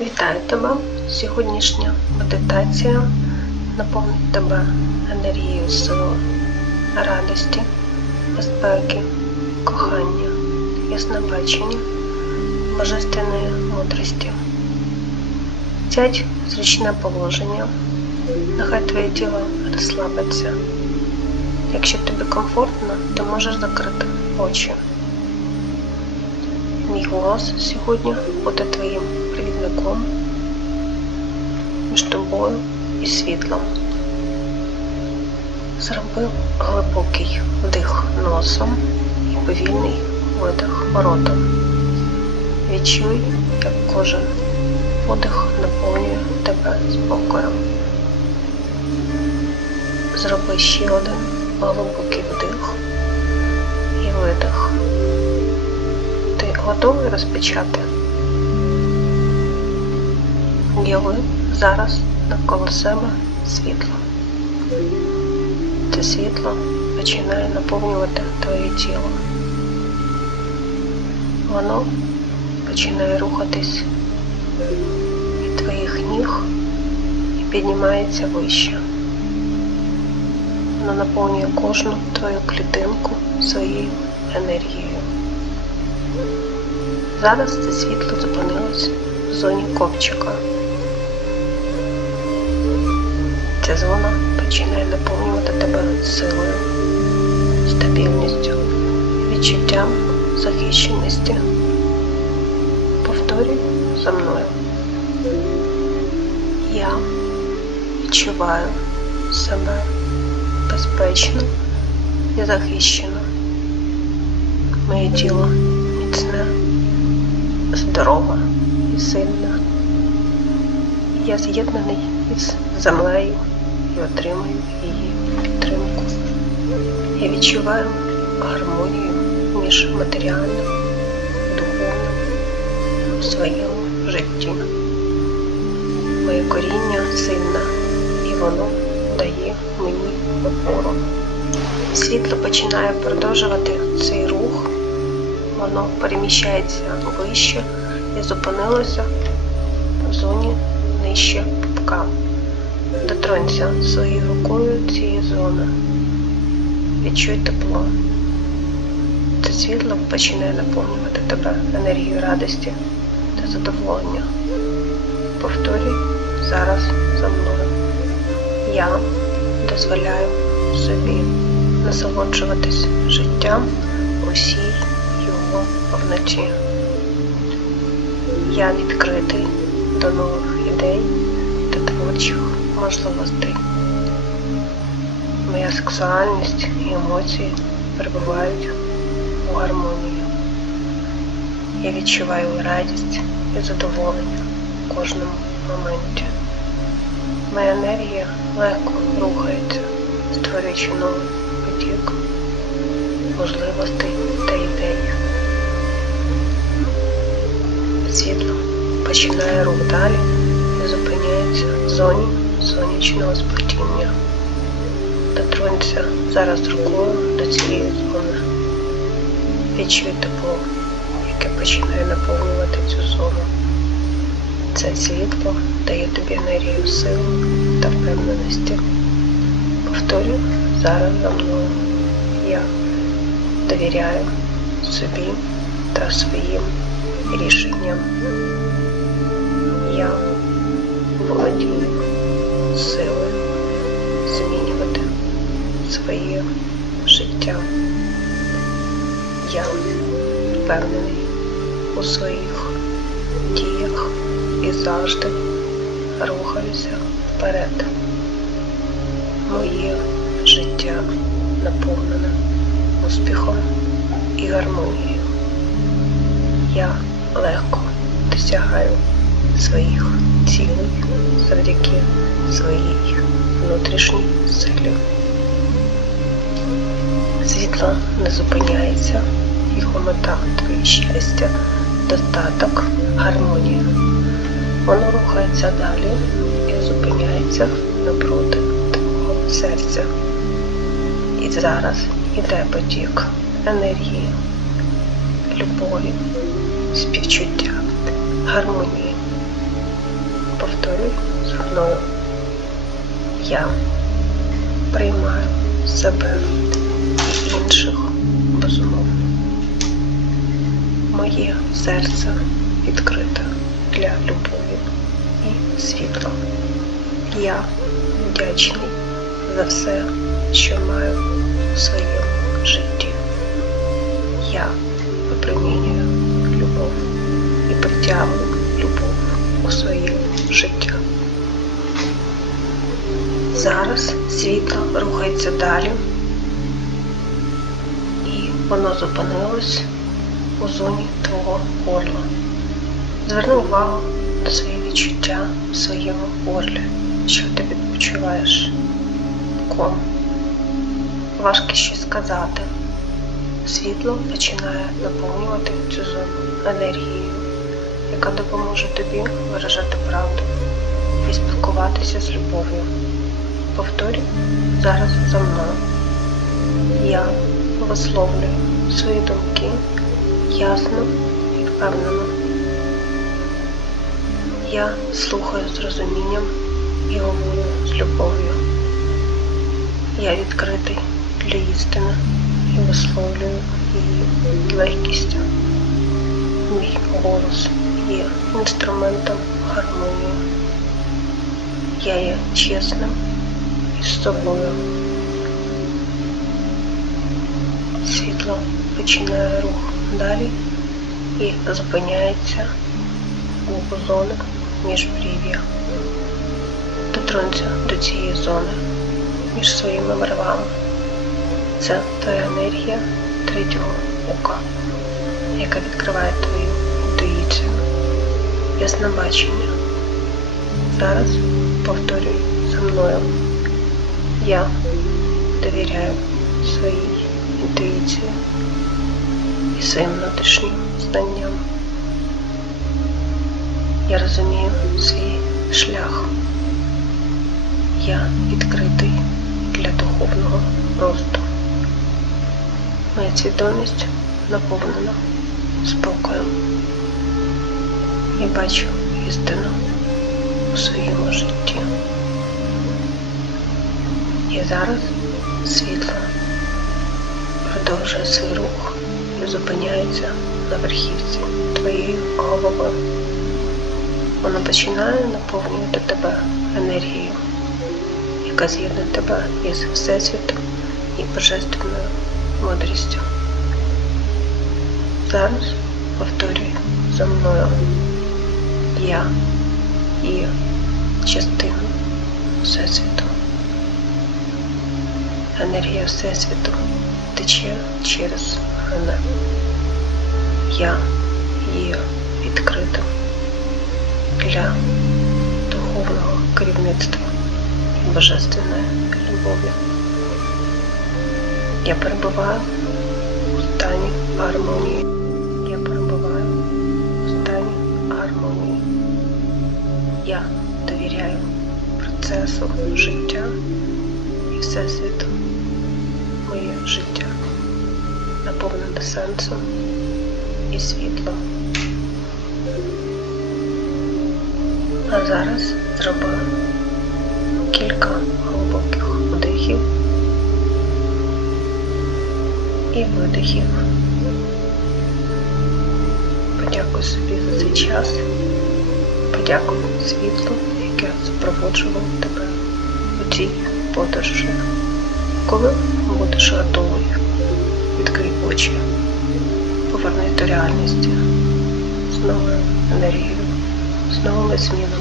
Вітаю тебе! Сьогоднішня медитація наповнить тебе енергією сили, радості, безпеки, кохання, яснобачення, божественної мудрості. Сядь в зручне положення, нехай твоє тіло розслабиться. Якщо тобі комфортно, ти можеш закрити очі. Мій голос сьогодні буде твоїм провідником між тобою і світлом. Зроби глибокий вдих носом і повільний видих ротом. Відчуй, як кожен подих наповнює тебе спокоєм. Зроби ще один глибокий вдих готовий розпочати? Уяви зараз навколо себе світло. Це світло починає наповнювати твоє тіло. Воно починає рухатись від твоїх ніг і піднімається вище. Воно наповнює кожну твою клітинку своєю енергією. Зараз це світло зупинилось в зоні копчика. Ця зона починає наповнювати тебе силою, стабільністю, відчуттям захищеності. Повторюй за мною. Я відчуваю себе безпечно і захищено. Моє тіло міцне, здорове і сильне. Я з'єднаний із землею і отримую її підтримку. Я відчуваю гармонію між матеріальним і духовним у своєму житті. Моє коріння сильне, і воно дає мені опору. Світло починає продовжувати цей рух, воно переміщається вище і зупинилося в зоні нижче пупка. Дотронься своєю рукою цієї зони. Відчуй тепло. Це світло починає наповнювати тебе енергією радості та задоволення. Повторюй зараз за мною. Я дозволяю собі насолоджуватись життям у повноті. Я відкритий до нових ідей та творчих можливостей. Моя сексуальність і емоції перебувають у гармонії. Я відчуваю радість і задоволення в кожному моменті. Моя енергія легко рухається, створюючи новий потік можливостей та ідей. Світло починає рух далі і зупиняється в зоні сонячного сплетіння. Дотронься зараз рукою до цієї зони. Відчуй тепло, яке починає наповнювати цю зону. Це світло дає тобі енергію сили та впевненості. Повторюй зараз за мною. Я довіряю собі та своїм рішенням. Я володію силою змінювати своє життя. Я впевнений у своїх діях і завжди рухаюся вперед. Моє життя наповнене успіхом і гармонією. Я легко досягаю своїх цілей завдяки своїй внутрішній силі. Світло не зупиняється, його мета твоє щастя, достаток, гармонія. Воно рухається далі і зупиняється напроти твого серця. І зараз іде потік енергії, любові, співчуття, гармонії. повторюй за мною. Я приймаю себе і інших безумовно. Моє серце відкрите для любові і світла. Я вдячний за все, що маю у своєму житті. Я і притягую любов у своє життя. Зараз світло рухається далі, і воно зупинилось у зоні твого горла. Зверни увагу на свої відчуття в своєму горлі, що ти відпочиваєш ком. Важко щось сказати. Світло починає наповнювати цю зону енергією, яка допоможе тобі виражати правду і спілкуватися з любов'ю. Повторюй зараз за мною. Я висловлюю свої думки ясно і впевнено. Я слухаю з розумінням і говорю з любов'ю. Я відкритий для істини і висловлюю її легкістю. Мій голос є інструментом гармонії. Я є чесним із собою. Світло починає рух далі і зупиняється у зони міжбрів'я. Дотронься до цієї зони між своїми вервами. Це твоя енергія третього ока, яка відкриває твою інтуїцію, ясне бачення. Зараз повторюй за мною. Я довіряю своїй інтуїції і своїм внутрішнім знанням. Я розумію свій шлях. Я відкритий для духовного росту. Моя свідомість наповнена спокоєм. Я бачу істину у своєму житті. І зараз світло продовжує свій рух і зупиняється на верхівці твоєї голови. Воно починає наповнювати тебе енергією, яка з'єднує тебе із Всесвітом і Божественною мудрістю. Зараз повторюй за мною. Я є частиною Всесвіту. Енергія Всесвіту тече через мене. Я є відкритим для духовного керівництва і божественної любові. Я перебуваю у стані гармонії. Всесвіту. Моє життя наповнене сенсом і світлом. А зараз зроби кілька глибоких вдихів і видихів. Подякуй собі за цей час. Подякуй світлу, яке супроводжувало тебе у цій подорожі. Коли будеш готовий, відкрий очі, повернись до реальності з новою енергією, з новими змінами.